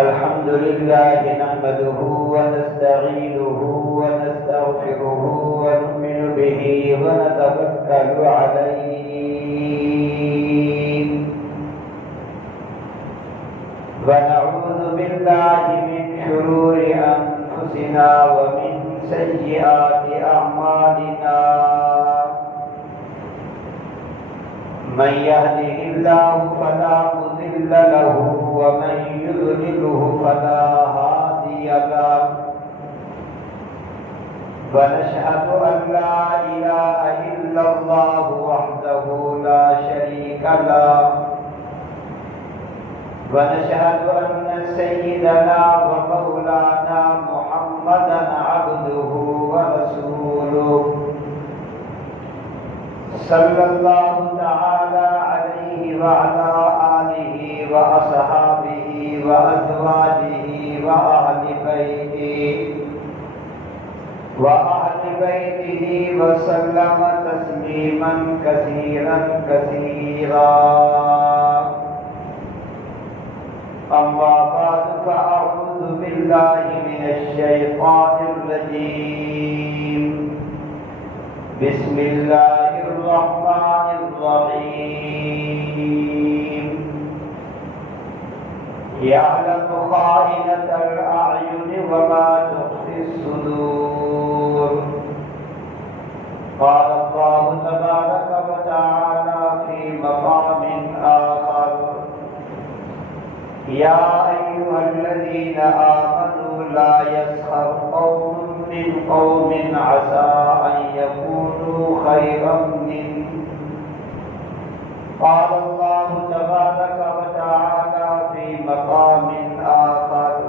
الحمد لله نحمده ونستعينه ونستغفره ونؤمن به ونتوكل عليه ونعوذ بالله من شرور أنفسنا ومن سيئات أعمالنا من يهده الله فلا مضل له ومن يضلله فلا هادي له ونشهد أن لا إله إلا الله وحده لا شريك له ونشهد أن سيدنا ومولانا محمدا عبده ورسوله صلى الله تعالى عليه وعلى آله وأصحابه وأزواجه وأهل بيته وسلم تسليما كثيرا كثيرا أما بعد فأعوذ بالله من الشيطان الرجيم بسم الله الرحمن الرحيم يعلم خائنة الأعين وما تخفي الصدور قال الله تبارك وتعالى في مقام آخر يا أيها الذين آمنوا لا يسخر قوم من قوم عسى أن يكونوا خيرا منهم قال الله تبارك وتعالى في مقام آخر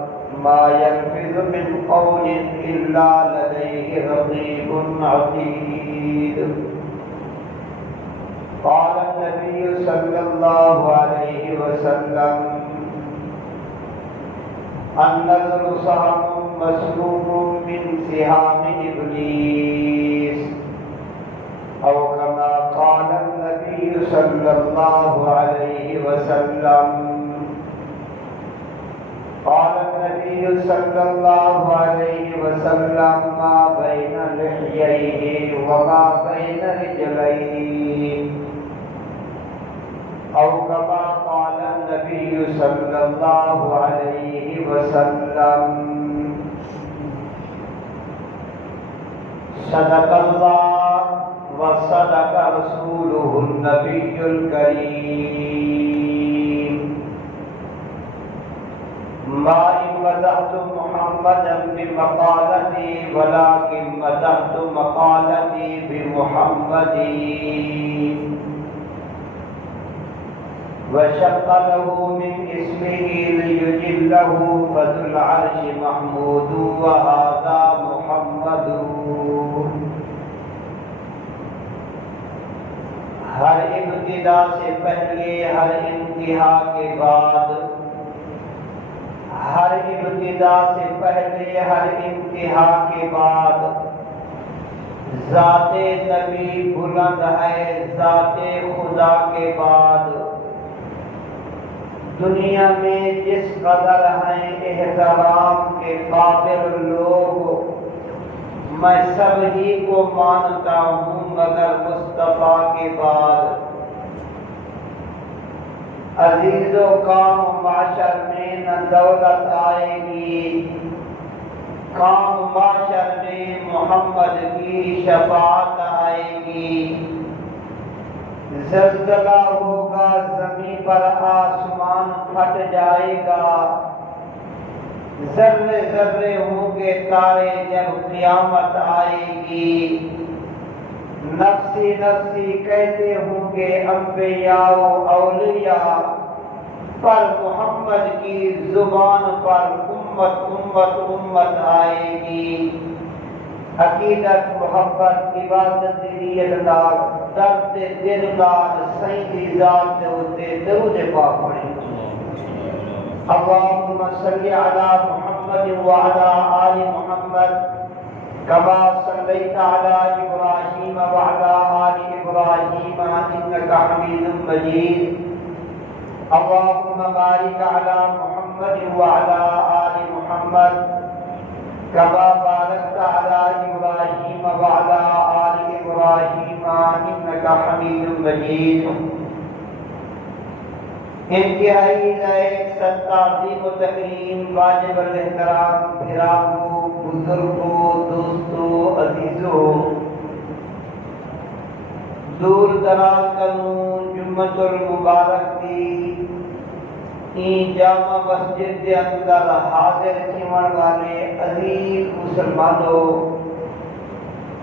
ما يلفظ من قول إلا لديه رقيب عتيد قال النبي صلى الله عليه وسلم النظر سهم مسلوب من سهام إبليس أو كما قال النبي صلى الله عليه وسلم قال النبي صلى الله عليه وسلم ما بين لحييه وما بين رجليه أو كما قال النبي صلى الله عليه وسلم صدق الله وصدق رسوله النبي الكريم ما إن مدحت محمدا بمقالتي ولكن مدحت مقالتي بمحمد وشق له من اسمه ليجله فذو العرش محمود وهذا محمد ہر ابتدا سے پہلے ہر انتہا کے بعد ہر ابتدا سے پہلے ہر انتہا کے بعد ذات نبی بلند ہے ذات خدا کے بعد دنیا میں جس قدر ہیں احترام کے قابل لوگ میں سب ہی کو مانتا ہوں مگر مصطفیٰ کے بعد عزیز و کام معاشر میں نہ دولت آئے گی کام معاشر میں محمد کی شفاعت آئے گی زلزلہ ہوگا زمین پر آسمان پھٹ جائے گا ذرے ذرے ہوں گے تارے جب قیامت آئے گی نفسی نفسی کہتے ہوں گے انبیاء و اولیاء پر محمد کی زبان پر امت امت امت آئے گی عقیدت محبت عبادت دیت دار درد دل دار سیدی ذات ہوتے درود پاک پڑھیں اللهم صل على محمد وعلى آل محمد كما صليت على إبراهيم وعلى آل إبراهيم إنك حميد مجيد اللهم بارك على محمد وعلى مجید۔ انتہائی لائق تعظیم و تکریم واجب الاحترام بھراؤں بزرگوں دوستوں عزیزوں، دور دراز کنوں جمعۃ المبارک دی این جامع مسجد کے اندر حاضر تھیون والے عزیز مسلمانوں،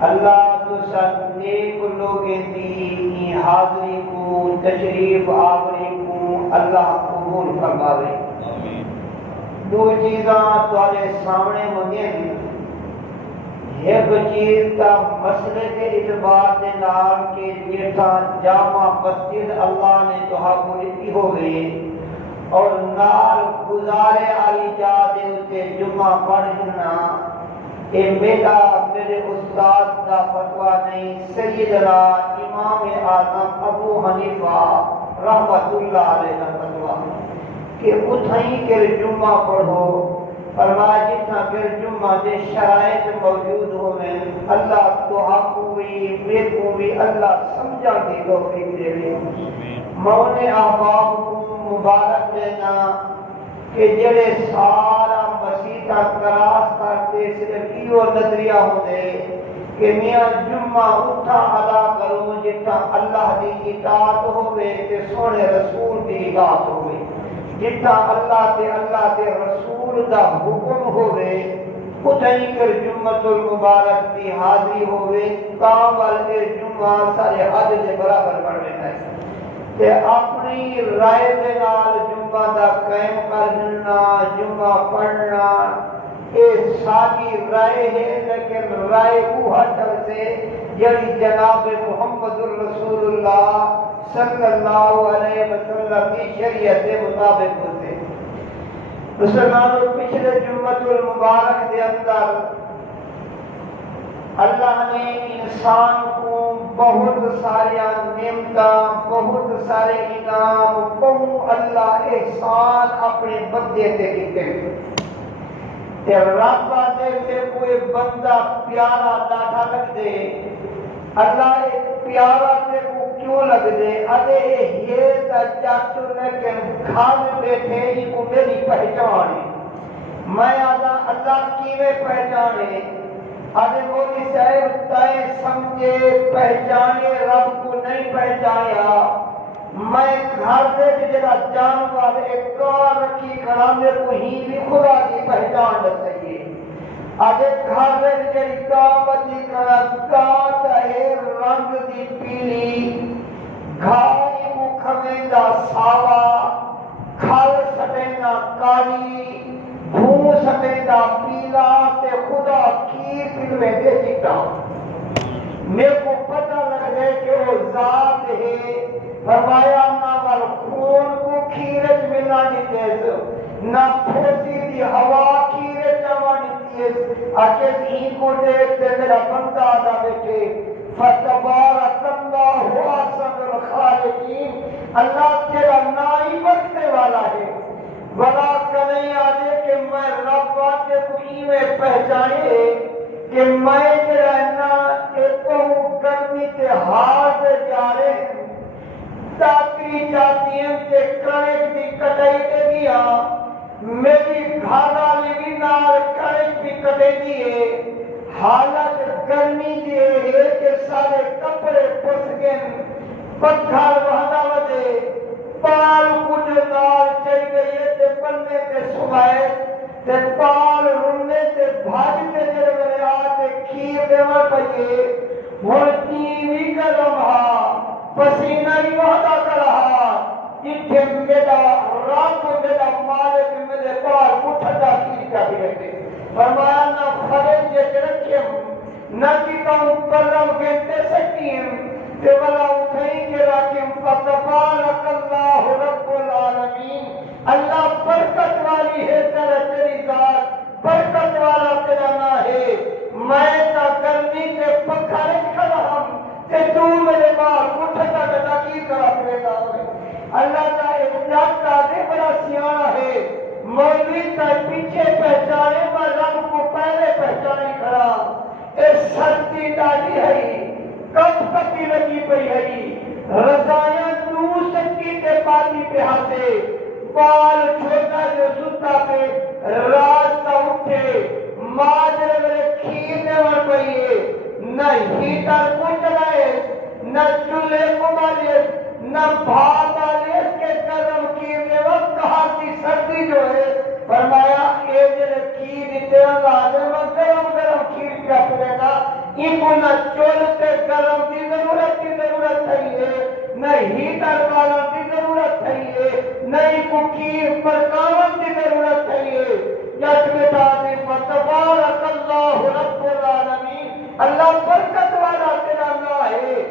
اللہ تسان نیک لوگیں دی حاضری کو تشریف آوری کو اللہ قبول فرماوے۔ دو چیزاں تمہارے سامنے ہوندی ہیں، ایک چیز کا مسئلے کے اعتبار دے نال کہ جیٹھا جامع مسجد اللہ نے تہا کو لکھی ہوئے اور نال گزارے علی جا دے اتے جمعہ پڑھنا، اے میرے استاد کا فتویٰ نہیں، سیدنا امام اعظم ابو حنیفہ رحمت اللہ علیہ کا فتویٰ کہ اتھائیں کے جمعہ پڑھو۔ فرمایا جتنا پھر جمعہ دے شرائط موجود ہوئے اللہ تو آپ بھی میرے کو بھی اللہ سمجھا دی توفیق دے لے۔ مونے احباب کو مبارک دینا کہ جڑے سارا مسیحہ کراس کرتے صرف یہ نظریہ ہوندے کہ میاں جمعہ اٹھا ادا کروں جتا اللہ دی اطاعت ہوئے تے سونے رسول دی اطاعت ہوئے، جتا اللہ تے رسول دا حکم ہوئے اتنی کر جمعۃ المبارک دی حاضری ہوئے، کام والے جمعہ سارے حد دے برابر بڑھ لیتا ہے تے اپنی رائے دے نال جمعہ دا قائم کرنا، جمعہ پڑھنا اے ساری رائے ہے، لیکن رائے وہ حٹل سے جڑی جناب محمد الرسول اللہ صلی اللہ علیہ وسلم کی شریعت کے مطابق ہوتے۔ مسلمانوں پچھلے جمعۃ المبارک کے اندر اللہ نے انسان کو بہت ساری نعمتاں، بہت سارے انعام، بہت اللہ احسان اپنے بندے تے کیتے تے رب دے تے کوئی بندہ پیارا ڈاٹا لگ دے، اللہ ایک پیارا تے کو کیوں لگ دے؟ ادے یہ تا چاچو لیکن کھانے بیٹھے ہی کو میری پہچان ہے، میں آدھا اللہ کیویں پہچانے؟ ادے مولی صاحب تائیں سمجھے پہچانے رب کو نہیں پہچایا، میں گھر دے جڑا جانور ایک کار رکھی کھڑا میرے کو ہی بھی خدا کی پہچان لگتی ہے۔ ادے گھر دے جڑی کاں بچی کھڑا کاں ہے رنگ دی پیلی، گھائی کو کھویندا ساوا، کھل سٹیندا کالی، بھون سٹیندا پیلا تے خدا کھیر پلوے دے چٹا۔ میرے کو پتہ لگ گئے کہ وہ ذات ہے، فرمایا نہ وال خون کو کھیرج ملا دیتے نہ پھوسی دی ہوا کھیرج جمع دیتے، آکے ہی کو دیکھتے میرا بندہ آدھا بیٹھے فتبارک اللہ احسن الخالقین، اللہ تیرا نائی بکتے والا ہے۔ بلا کریں آدھے کہ میں رب آتے کو میں پہچانے کہ میں جرائنا ایک گرمی تے ہاتھ جارے تاکری چاہتی ہیں کہ کریں دی کٹائی دے دیا، میری گھانا لگی نار کریں بھی کٹے دیئے، حالت گرمی دیئے ہے کہ سارے کپڑے پس گئن، پتھر وحدہ ودے پال کچھ نال چل گئی تے پلنے تے سمائے تے پال رنے تے بھاجتے جڑے میرے آتے کھیر دیوار پہیے بھولتی بھی کرم ہا پسینہ ہی وحدہ کرہا جتھے میرا رب میرا مالک میرے پال اٹھتا کھیر کا بھی رکھے۔ فرمایا نہ خرج جے رکھیم نہ کتاؤں کرم گھنٹے سکیم تے والا اٹھائیں کے راکیم فتبارک اللہ رب العالمین، اللہ برکت والی ہے تیری ذات، برکت والا تیرا نا ہے، میں تا گرمی تے پکھا رکھا ہم تے تو میرے بار اٹھتا جدا کی کرا کرے گا۔ اللہ کا احتیاط کا دے بڑا سیانا ہے، مولوی تا پیچھے پہچانے میں رب کو پہلے پہچانے کھڑا، اے سردی ڈالی ہے کب تکی لگی پئی ہے، رضایاں تو سچی تے پاتی پہ ہاتھے بال چھوٹا جو ستا پہ رات کا اٹھے ماجرے میں کھیر دے ور پئیے نہ ہیٹر کو چلائے نہ چولہے کو بالے نہ بھاپ بالے کے گرم کھیر دے وقت کہا کی سردی جو ہے فرمایا اے جن کھیر دے اللہ دے وقت گرم گرم کھیر پہ اپنے ان کو نہ چولتے گرم کی ضرورت ہے نہ ہیٹر والا کی ضرورت ہے نہ ان کو کھیر پکاون کی ضرورت ہے جج بتا دے تبارک اللہ رب العالمین اللہ برکت والا تیرا نام ہے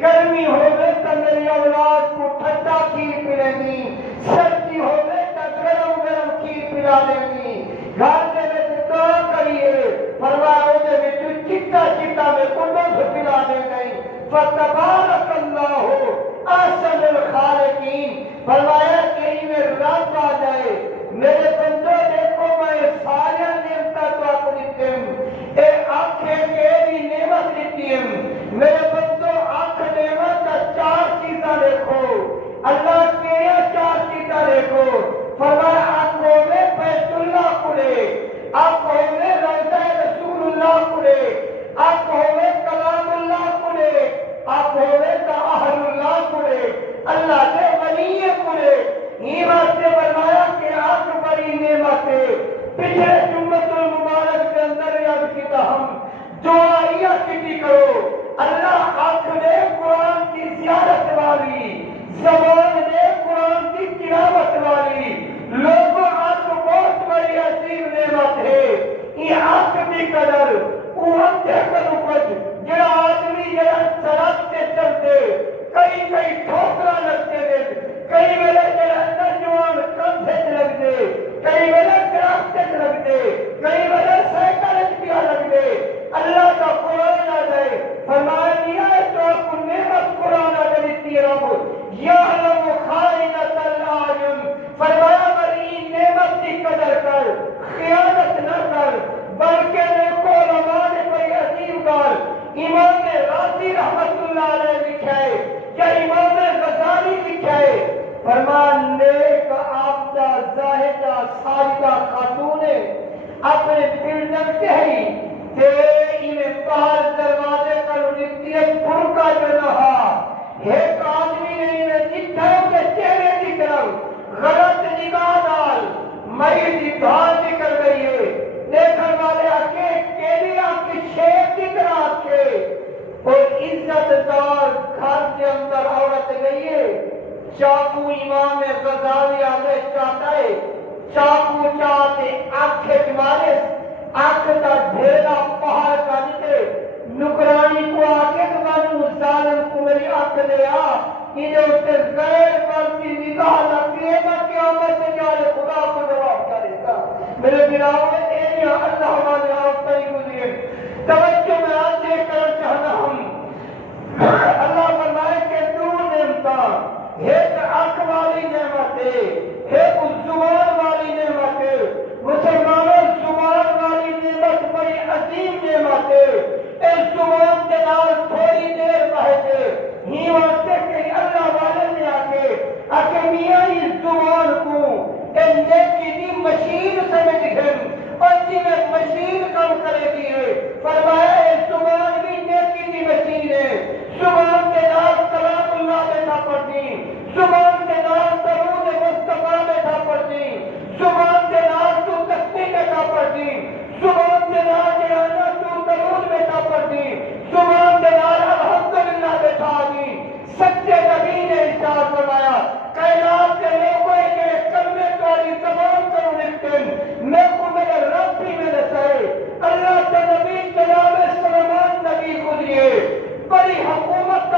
گرمی ہوئے تو میری اولاد کو ٹھنڈا کھیر پلینی سردی ہوئے تو گرم گرم کھیر پلا لینی گھر دے میں دعا کریے فرمایا دے میں چٹا چٹا میں کنڈوں سے پلا دے گئی فتبارک اللہ احسن الخالقین فرمایا کہ میں رب آ جائے میرے بندوں دیکھو میں سارے نعمتاں تو آپ دیتے ہیں اے آنکھیں کے بھی نعمت دیتی ہیں میرے بندوں آنکھ نعمت کا چار چیزاں دیکھو اللہ کے چار چیزاں دیکھو فرمایا آنکھوں میں بیت اللہ کھلے آنکھوں میں روضہ رسول اللہ کھلے آنکھوں میں کلام اللہ کھلے آنکھوں میں اہل اللہ کھلے اللہ کے ولی کھلے یہ بات سے فرمایا کہ آنکھ بڑی نعمت ہے پچھلے جمعۃ المبارک کے اندر یاد کیا ہم دعائیہ کیتی کرو اللہ آنکھ دے قرآن کی زیارت والی زبان دے قرآن کی تلاوت والی لوگوں آنکھ بہت بڑی عظیم نعمت ہے یہ آنکھ کی قدر وہ اندھے کر کچھ جڑا آدمی جڑا سڑک سے چلتے کئی کئی ٹھوکرا لگتے دے کئی ویلے جڑا نوجوان کندھے لگ دے کئی ویلے درخت لگ دے کئی ویلے سائیکل پیا لگ دے اللہ کا قرآن آ جائے فرمایا دیا ہے تو آپ کو نعمت قرآن آ جاتی رب یعلم خائنۃ الاعین فرمایا میری نعمت کی قدر کر خیانت نہ کر بلکہ دیکھو علماء نے کوئی عظیم بات امام راضی رحمت اللہ علیہ لکھا ہے یا امام غزالی لکھا ہے فرمان نیک عابدہ زاہدہ ساجدہ خاتون اپنے بلڈنگ کہی کہ انہیں باہر دروازے کا لکھتی ہے پھرکا جو رہا ایک آدمی نے انہیں جتھاؤں کے چہرے کی طرف غلط نگاہ ڈال مئی دھار نکل گئی ہے دیکھنے والے آکے کیلئے کی شیخ کی طرح آکے اور عزت دار گھر کے اندر عورت گئی ہے چاقو امام غزالی آگے چاہتا ہے چاقو چاہتے آنکھیں مارے آنکھ کا ڈھیلا پہاڑ کا نکلے نکرانی کو آگے بنو ظالم کو میری آنکھ لے آ انہیں اس سے غیر مرتی نگاہ لگتی ہے میں قیامت سے جارے خدا کو جواب کرے گا میرے بلاؤ میں اے اللہ ہمارے آپ پر گزرے توجہ میں آج یہ کرنا چاہنا ہم اللہ فرمائے کہ دو نعمتاں ایک آنکھ والی نعمت ہے ایک زبان والی نعمت ہے مسلمانوں زبان والی نعمت بڑی عظیم نعمت ہے اس زبان کے نال تھوڑی دیر بہتے ہی واسطے کہ اللہ والے نے آکے میاں اس زبان کو نیکی دی مشین سمجھ گئے اور جی میں مشین کم کرے دیئے فرمایا اس زبان بھی نیکی دی مشین ہے زبان کے نال کلام اللہ بیٹھا پڑتی زبان کے نال درود مصطفیٰ بیٹھا پڑتی زبان کے نال تو تسبیح بیٹھا پڑتی زبان کے نال جانا تو درود بیٹھا پڑتی زبان کے نال الحمدللہ بیٹھا آگی سچے نبی نے ارشاد فرمایا کائنات کے لوگوں کے کلمے والی زبان کرو لکھتے میں کو میرے رب بھی میں رسائے اللہ کے نبی جناب سلمان نبی کو دیے بڑی حکومت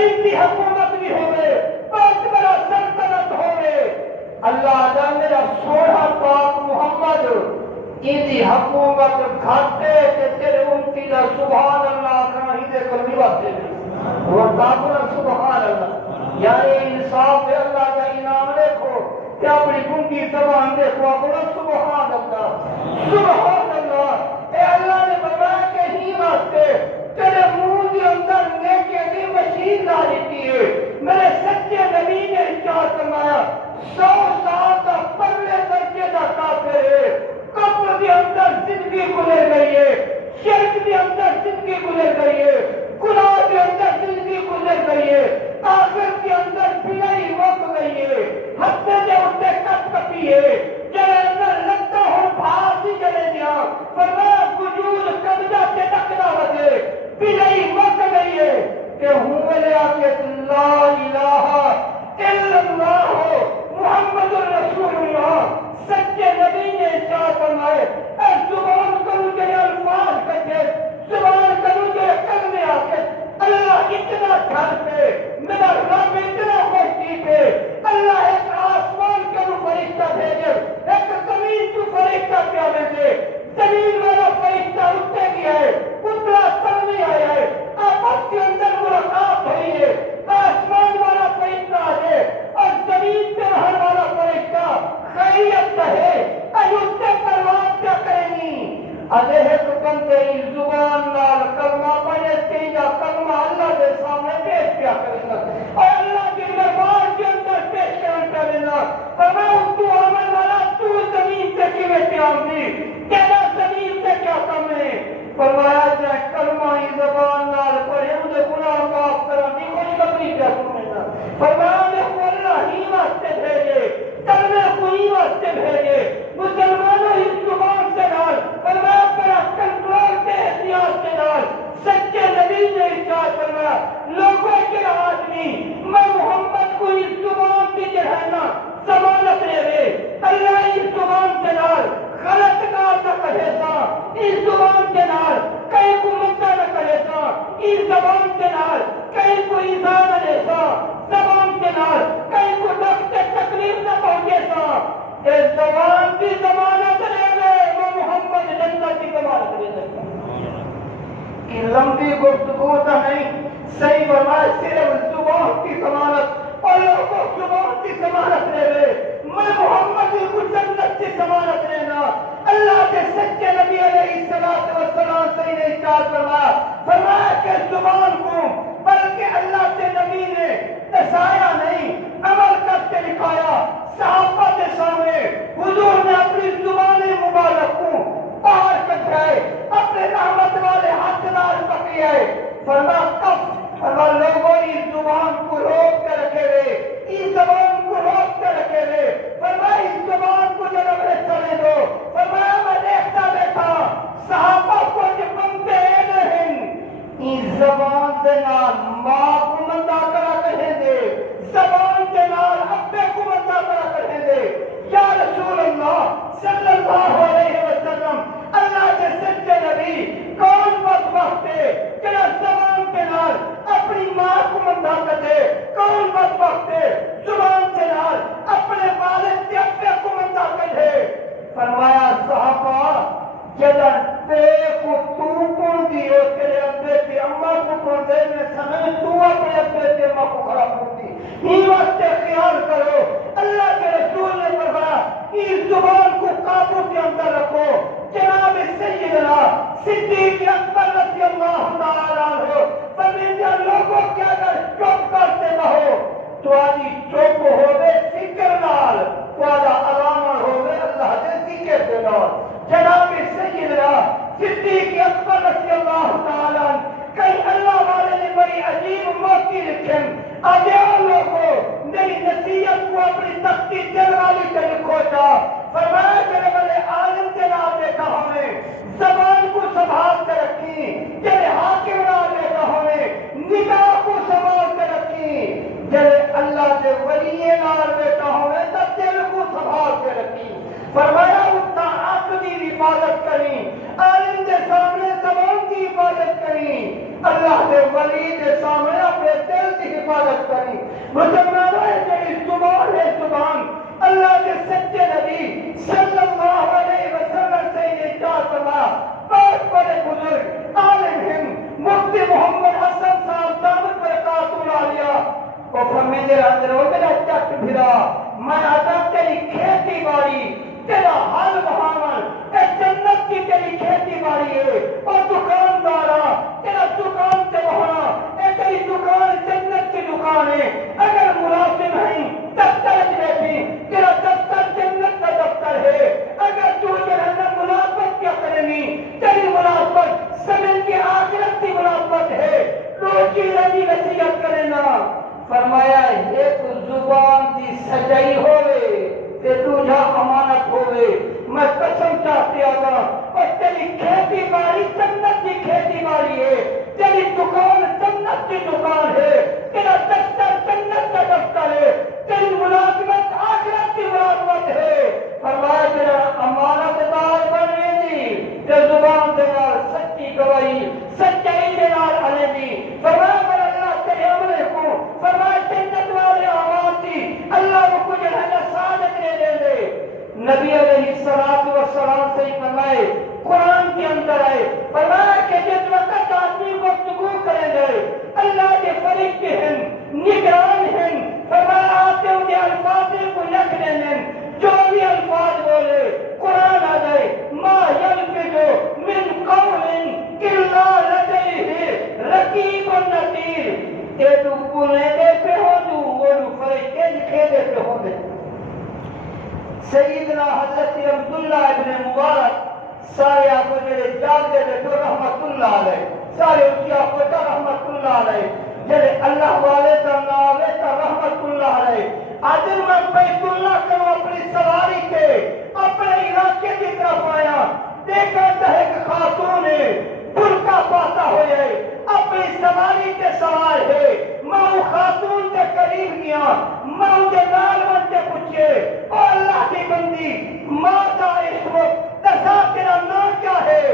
زمین کی حکومت بھی ہوئے، بہت بڑا سلطنت ہوئے، اللہ دا میرا سونا پاک محمد ایدی حکومت گھاٹے کہ تیرے امتی دا سبحان اللہ کہیں دے کلمی وقتے بھی وہ تاکنا سبحان اللہ، یعنی انصاف دے اللہ کا انعام دیکھو کہ اپنی گنگی زبان دیکھو اپنا سبحان اللہ سبحان اللہ۔ اے اللہ نے بتایا کہ ہی واسطے تیرے منہ کے اندر نیکے کی مشین لا دیتی ہے، میرے سچے نبی نے ارشاد فرمایا 100 سال کا پرلے درجے کا کافر ہے، قبر کے اندر زندگی گزر گئی ہے، شرک کے اندر زندگی گزر گئی ہے، گناہ کے اندر زندگی گزر گئی ہے، آخر کے اندر بلائی مک گئی ہے، ہفتے سے اٹھتے کٹ کٹی ہے، جلے اندر لگتا ہوں بھاس ہی چلے گیا، فرمایا وجود قبضہ سے ٹکرا وجے بلائی مک گئی ہے کہ ہوں ملے آکے لا الہ الا اللہ محمد الرسول اللہ۔ سچے نبی نے ارشاد فرمائے اے زبان کروں کے الفاظ کٹے، زبان کروں کے کلمے آکے اللہ اتنا گھر پہ، میرا رب اتنا خوشی پہ، اللہ ایک آسمان کے رو فرشتہ بھیجے، ایک زمین کو فرشتہ کیا بھیجے، زمین والا فرشتہ اٹھتے گیا ہے، اتنا سامنے آیا ہے، آپس کے اندر ملاقات ہوئی ہے، آسمان والا فرشتہ آجے اور زمین پہ رہن والا فرشتہ خیریت کہے، ایوتے پرواز کیا کریں گی، ادھے حکم تیری زبان نال کلمہ پڑھے تیجا کلمہ اللہ کے سامنے پیش کیا کریں گا اور اللہ کے دربار کے اندر پیش کریں گا، فرمایا تو عمل والا تو زمین سے کی میں پیام دی، تیرا زمین سے کیا کم ہے، فرمایا جائے کلمہ ہی زبان نال پڑھے مجھے گناہ معاف کرانی خوشخبری کیا سنیں گا، فرمایا میں کو اللہ ہی واسطے بھیجے، کلمے کو ہی واسطے بھیجے، مسلمانوں ہی زبان سے نال فرمایا پر کنٹرول کے احتیاط کے نال، سچے نبی نے ارشاد فرمایا لوگوں کے آدمی میں محمد کو اس زبان کی جہنہ ضمانت دے دے، اللہ اس زبان کے نال غلط کار نہ کہے گا، اس زبان کے نال کہیں کو منتا نہ کہے گا، اس زبان کے نال کہیں کو ایذا نہ دے گا، زبان کے نال کہیں کو نقص تکلیف نہ پہنچے گا، اس زبان کی ضمانت لے لے وہ محمد جنت کی ضمانت لے لے۔ یہ لمبی گفتگو تو نہیں، صحیح فرمایا صرف زبان کی ضمانت اور لوگوں زبان کی ضمانت لے لے، میں محمد کو جنت کی ضمانت لینا۔ اللہ کے سچے نبی علیہ السلام سے نے ارشاد فرمایا، فرمایا کہ زبان کو بلکہ اللہ کے نبی نے دسایا نہیں عمل کر کے دکھایا، صحابہ کے سامنے حضور نے اپنی زبان مبارک کو باہر کٹھائے، اپنے رحمت والے ہاتھ نال پکڑے، فرمایا کف فرمایا لوگوں اس زبان کو روک کے رکھے ہوئے، اس زبان کو روک کے رکھے ہوئے، فرمایا اس زبان کو جناب نے چلے دو، فرمایا میں دیکھتا بیٹھا صحابہ کو جب بنتے ہیں اس زبان سے نال ماں کو مندہ کرا کہیں دے، زبان کے نال ابے کو مندہ کرا کہیں دے، یا رسول اللہ صلی اللہ علیہ وسلم اللہ کے سچے نبی کون بدبخت ہے جنہاں زبان کے نال اپنی ماں کو مندہ کر دے، کون بدبخت ہے زبان کے نال اپنے والد کے ابے کو مندہ کر دے، فرمایا صحابہ جدر پے کو تو کون دیو تیرے ابے کے اماں کو کون دے میں سمجھ تو اپنے ابے کے اماں کو خراب ہوتی، ہی وقت خیال کرو، اللہ کے رسول نے فرمایا اس زبان کو قابو کے اندر رکھو، جناب سیدنا صدیق اکبر رضی اللہ تعالیٰ عنہ فرمایا لوگوں کے اگر چپ کرتے نہ ہو تو آجی چپ ہوئے فکر نال، تو آجا علامہ ہوئے اللہ دے ذکر دے نال، جناب سیدنا صدیق اکبر رضی اللہ تعالیٰ عنہ کئی اللہ والے نے بڑی عجیب موقع لکھیں، آجے لوگوں میری نصیحت کو اپنی تختی دل والی سے لکھو جا، فرمایا میرے بڑے عالم کے نام دیکھا ہمیں زبان کو سنبھال کے رکھی، جلے حاکم نام دیکھا ہمیں نگاہ کو سنبھال کے رکھی، جلے اللہ کے ولی نام دیکھا ہمیں تب دل کو سنبھال کے رکھی، فرمایا اتنا عقلی حفاظت کریں، عالم کے سامنے زبان کی حفاظت حفاظت کریں، اللہ کے ولی کے سامنے اپنے دل کی حفاظت کریں۔ مسلمانوں جی زبان ہے زبان اللہ کے سچے نبی صلی اللہ علیہ وسلم سے یہ کیا فرمایا، بہت بڑے بزرگ عالم ہند مفتی محمد حسن صاحب دامت برکاتہ العالیہ وہ فرمائیں میرے اندر ہو میرا چٹ پھرا میں آتا تیری کھیتی باڑی تیرا حل بہاون اے جنت کی تیری کھیتی باڑی ہے اور دکاندارا تیرا دکان سے وہاں اے تیری دکان جنت کی دکان ہے، اگر ملازم ہیں دفتر میں بھی تیرا دفتر جنت کا دفتر ہے، اگر تو جہنم ملازمت کیا کرنی تیری ملازمت سمن کی آخرت کی ملازمت ہے، روزی رضی نصیحت کرنا۔ فرمایا ایک زبان دی سجائی ہوئے تے تجھا امانت ہوئے، میں قسم چاہتے آگا اور تیری کھیتی باڑی جنت کی کھیتی باڑی ہے، تیری دکان جنت کی دکان ہے، تیرا دفتر جنت کا دفتر ہے، تیری ملازمت آخرت کی ملازمت ہے۔ فرمایا تیرا امانت دار بنے دی تے زبان دے نال سچی گواہی سچائی دے نال علی دی۔ فرمایا پر اللہ تیرے عملے کو فرمایا جنت والے آواز دی اللہ کو کچھ ہے سعادت دے دے۔ نبی علیہ السلام سے فرمائے قرآن کے اندر آئے فرمایا کہ جس وقت آدمی گفتگو کریں گے اللہ کے فرشتے ہیں نگران ہیں، فرمایا آتے ان کے الفاظ کو لکھ دینے جو بھی الفاظ بولے قرآن آ جائے ما یلفظ من قول الا لدیہ رقیب عتید، اے تو بولنے دے پہ ہو تو وہ فرشتے لکھے دے پہ ہو دے۔ سیدنا حضرت عبداللہ ابن مبارک سارے آپ کو جڑے جاگ دے تو رحمت اللہ علیہ سارے اس کی آپ کو رحمت اللہ علیہ جڑے اللہ والے تا ناوے تا رحمت اللہ علیہ۔ آج میں بیت اللہ کروں اپنی سواری کے اپنے علاقے کی طرف آیا، دیکھا تھا ایک خاتون ہے برقع پاتا ہوئے اپنی سواری کے سوار ہے، میں وہ خاتون کے قریب گیا، میں انہیں نال بنتے پوچھے او اللہ کی بندی ماتا اس وقت دسا تیرا نام کیا ہے؟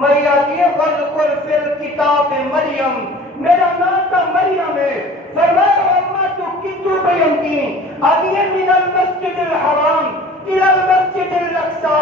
میاں یہ وذکر فی الکتاب مریم، میرا نام تھا مریم ہے۔ فرمایا اماں تو کتو بیان کی آگے من المسجد الحرام الى المسجد الاقصی،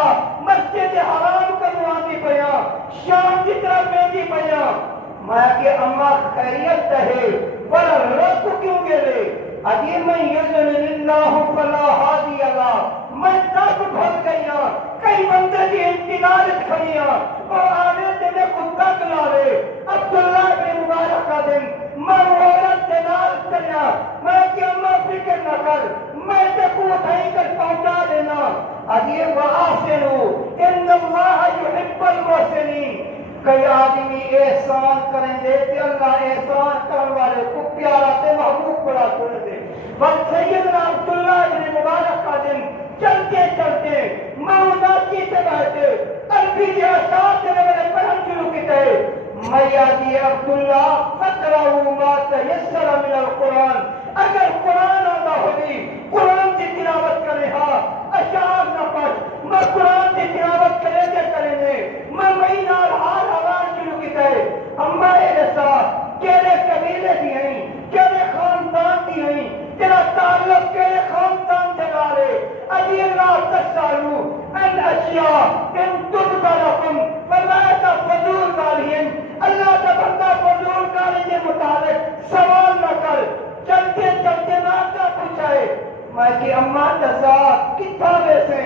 مسجد حرام کا موادی بیان شام کی طرف بیدی بیان۔ میں کہ اماں خیریت ہے پر رب کیوں گئے آگے میں یذن اللہ فلا ہادی اللہ، میں تب بھل گیا کئی بندے کی انتظارت کھڑیاں اور آنے تیرے خودہ کلارے عبداللہ بن مبارک کا دن میں عورت دنال کریا، میں کہ اماں فکر نہ کر میں تے کو اٹھائی کر پہنچا دینا۔ آگے وَآسِنُوا إِنَّ اللَّهَ يُحِبُّ الْمُحْسِنِينَ، کئی آدمی احسان کریں دے کہ اللہ احسان کرنے والے کو پیارا تے محبوب بڑا کر دے۔ بس سیدنا عبداللہ بن مبارک کا دن چلتے چلتے مہوناچی سے بیٹھے عربی کے اشعار سے میرے پڑھن شروع کیتے میں یادی عبداللہ فقرہو ما تیسر من القرآن، اگر قرآن آدھا ہوگی قرآن کی تلاوت کرے ہاں اشعار نہ پڑھ، میں قرآن کی تلاوت کرے گے میں مہینار حال حوال شروع کیتے اماں ایسا کیلے قبیلے دی ہیں کیلے خاندان دی ہیں تیرا تعلق کیلے خاندان جگا رہے ابھی اللہ تسالو ان اشیاء ان تبقى لکم، فرمایا تھا فضول کارین اللہ کا بندہ فضول کاری کے متعلق سوال نہ کر۔ چلتے چلتے نہ کیا پوچھائے میں کہ اماں جزا کتھا ویسے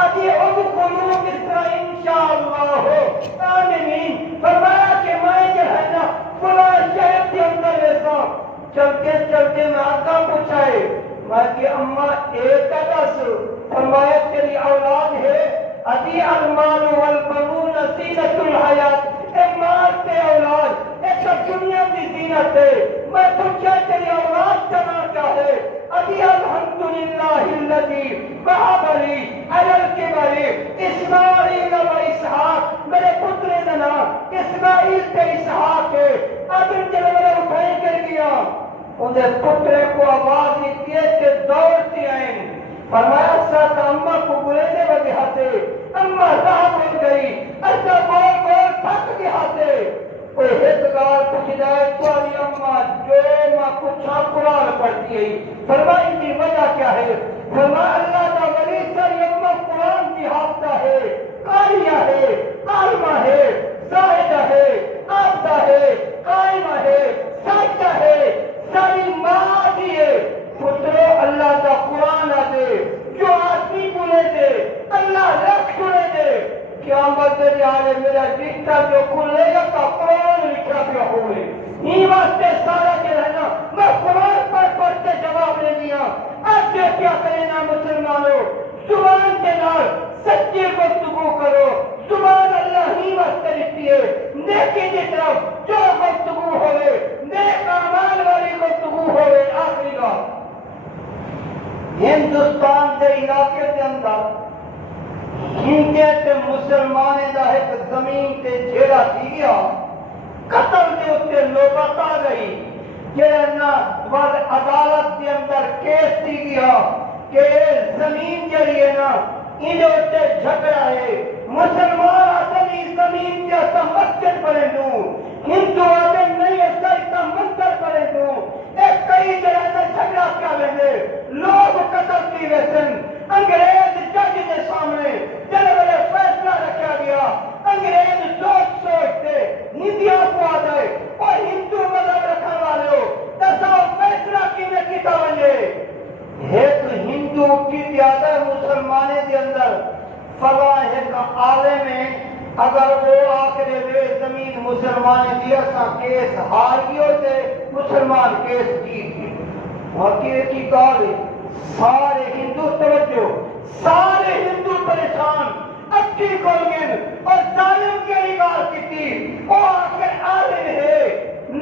آجی ادخلوا مصر انشاءاللہ آمنین، فرمایا کہ میں جو ہے نا فلاں شہر کے اندر ویسا۔ چلتے چلتے میں آقا پوچھائے میں کہ اماں ایک دس، فرمایا تیری اولاد ہے ادی المال والبنون زینت الحیات، اے مال تے اولاد ایک دنیا کی زینت ہے۔ میں پوچھا تیری اولاد کا نام کیا ہے؟ ادی الحمدللہ الذی وہبلی علی الکبر اسماعیل و اسحاق، میرے پترے کا نام اسماعیل تے اسحاق ہے۔ اب ان کے لئے اٹھائے کر گیا انہیں پترے کو آواز دیتی ہے کہ دوڑتی آئیں، فرمایا ساتھ اماں کو بلینے بگی ہاتھے، اماں صاحب ہو گئی ایسا بول بول تھک گئی ہاتھے۔ وہ کا کچھ قرآن پڑھتی ہے. فرمائی کی وجہ کیا ہے؟ فرمایا اللہ کا ولی سر یوم قرآن کی حافظہ ہے، قاریہ ہے، عالمہ ہے، زاہدہ ہے، عابدہ ہے، قائمہ ہے، ساجدہ ہے، ساری ماں دیے پترو اللہ کا قرآن آدے جو آدمی بولے دے اللہ رکھ سنے دے قیامت دے آلے میرا رشتہ جو کھلے گا کا قرآن لکھا پہ ہوئے. یہ واسطے سارا کے رہنا میں قرآن پڑھ کے جواب لے دیا. آج سے کیا کرنا مسلمانوں؟ زبان کے نال سچی گفتگو کرو. زبان اللہ ہی واسطے لکھتی ہے. نیکی کی طرف جو گفتگو ہوئے نیک اعمال والی گفتگو ہوئے. آخری بات ہندوستان کے علاقے کے اندر ہندے تے مسلمانے دا ایک زمین تے جھیڑا تھی گیا قتل دے اتے نوبت آ گئی جہاں ود عدالت کے اندر کیس تھی گیا کہ زمین جڑی ہے نا انہیں اتے جھگڑا ہے. مسلمان آتے اس زمین کے اتا مسجد بنے دوں، ہندو آتے نہیں ایسا اتنا مندر بنے دوں. ایک کئی جگہ سے جھگڑا کیا لینے لوگ قتل کی ویسن انگریز جج کے سامنے جلے بلے فیصلہ رکھا گیا. انگریز سوچتے ہندیاں کو آ جائے اور ہندو مذہب رکھنے والے ہو تسا فیصلہ کینے کی توجہ ایک ہندو کی زیادہ مسلمانے کے اندر فضا ایک عالم ہے. اگر وہ آخر وے زمین مسلمان دیا سا کیس ہار گئی ہوتے مسلمان کیس جیت گئے. حقیقت کی کال ہے سارے ہندو توجہ سارے ہندو پریشان اچھی کولگن اور ظالم کی نگاہ کی تھی. وہ آخر عالم ہے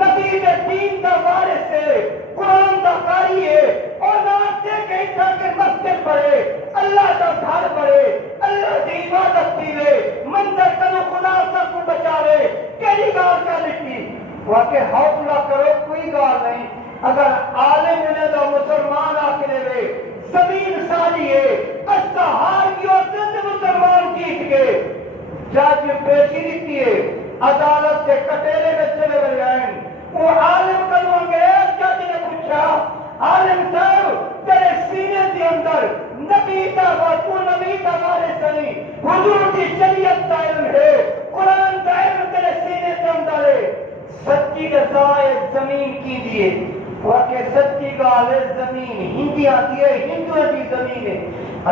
نبی کے دین کا وارث ہے قرآن کا قاری ہے اور ناستے کے اٹھا کے مسجد پڑھے اللہ کا گھر پڑھے اللہ کی عبادت کیے مندر کرو خدا سب کو بچاوے. کیلی گال کا لکھی واقع حوصلہ کرو کوئی گال نہیں. اگر عالم نے تو مسلمان آکے لے زمین سالی ہے استا ہار کی ہوتے سے مسلمان جیت گئے. جج پیشی دیتی ہے عدالت کے کٹیلے میں چلے گئے آئیں. وہ عالم کنو انگریز جج نے پوچھا عالم صاحب تیرے سینے کے اندر نبی کا تو نبی کا وارث نہیں حضور کی شریعت کا علم ہے قرآن کا علم تیرے سینے کے اندر ہے. سچی رضائے زمین کی دیے واقع سچی گال ہے زمین ہندیاں دیے ہندویں کی زمین ہے.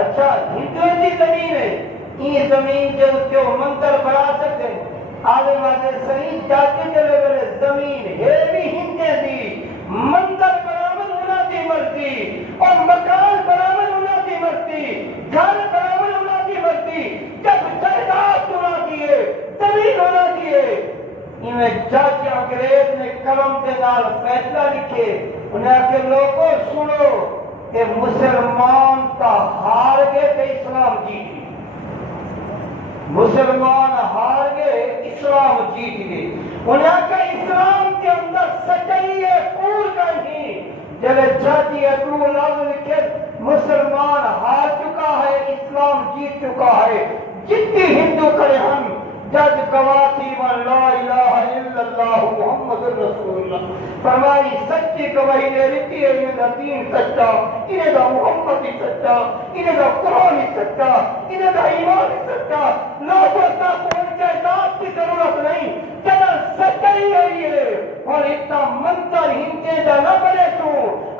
اچھا ہندویں کی زمین ہے یہ زمین جو اس کے منتر بنا سکتے ہیں عالم آتے صحیح جاتے چلے گئے زمین ہے بھی ہندے دی منتر برامد ہونا دی مرضی اور مکان برامد ہونا دی مرضی گھر برامد ہونا دی مرضی جب جائیداد ہونا دیے زمین ہونا دیے. جج انگریز نے قلم کے نال فیصلہ لکھے انہیں کہ لوگوں سنو کہ مسلمان کا ہار گئے کہ اسلام جیت گئے. مسلمان ہار گئے اسلام جیت گئے. انہیں کہ اسلام کے اندر سچائی ہے کور کا ہی جب جج یہ دو لفظ لکھے مسلمان ہار چکا ہے اسلام جیت چکا ہے. جتنی ہندو کرے ہم جج گواہی من لا الہ الا اللہ محمد رسول اللہ فرمائی سچی گواہی دے رہتی ہے انہیں دین سچا انہیں دا محمد ہی سچا انہیں دا قرآن ہی سچا انہیں دا ایمان ہی سچا. لوگوں تک ان کے ذات کی ضرورت نہیں چلو سچائی ہوئی ہے اور اتنا منتر ہندے دا نہ بڑے تو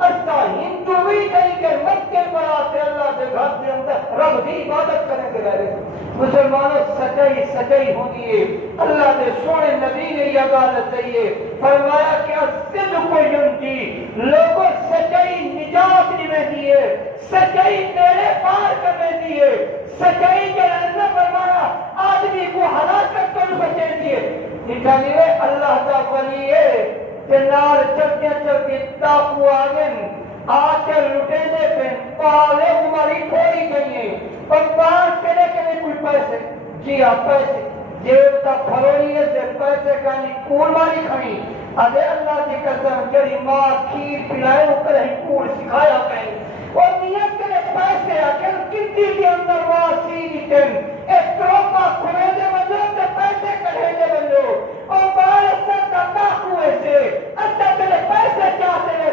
استا ہندو بھی کہیں کہ مسجد پر آتے اللہ کے گھر کے اندر رب کی عبادت کرنے کے رہے. مسلمانوں سچائی سچائی ہوگی ہے. اللہ نے سونے نبی نے یہ عدالت چاہیے فرمایا کہ الصدق ینجی لوگوں سچائی نجات میں دیے سچائی میرے پار کرنے دیے سچائی کے اللہ فرمایا آدمی کو ہلاکت تو بچے دیے. نکالیے اللہ کا ولی ہے کہ نار چلتے چلتے تاکو آگن آکے لٹے دے پہ پالے ہماری تھوڑی گئی اور پانچ کرے کہ نہیں کوئی پیسے جی آپ پیسے جیب تا پھروڑی ہے سے پیسے کہانی کول والی کھانی ادھے اللہ کی قسم جری ماں کھیر پلائے وہ کرے کول سکھایا پہنی اور نیت کرے پیسے آکر کتی کے اندر ماں سینی تن ایک تروپا کھوے دے بندو تے پیسے کرے دے بندو اور بار اثر کا تاکوے سے اچھا تیرے پیسے چاہتے ہیں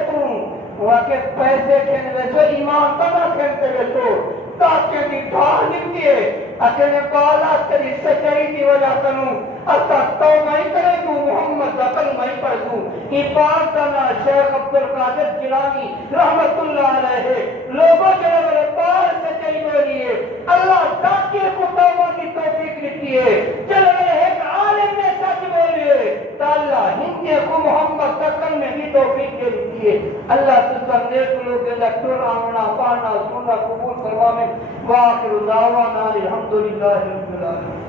ایمان تنا کھیلتے گئے تو تاکہ دی ڈھال نکتی ہے اکنے بالا تری سچائی دی وجہ کنوں اتا توبہ ہی کرے دوں محمد کا کلمہ ہی پڑھ دوں عبادت تنا شیخ عبدالقادر جیلانی رحمت اللہ علیہ لوگوں جڑے میرے پار سچائی بولی ہے اللہ تاکہ کو توبہ کی توفیق لیتی ہے چلے میرے ایک عالم نے سچ بولی ہے تو اللہ ہندے کو محمد کا کلمہ کی توفیق لیتی ہے اللہ تسا نیک لوگ کے لکھر آمنا پانا سننا قبول کروا میں واخر دعوانا الحمدللہ رب العالمین.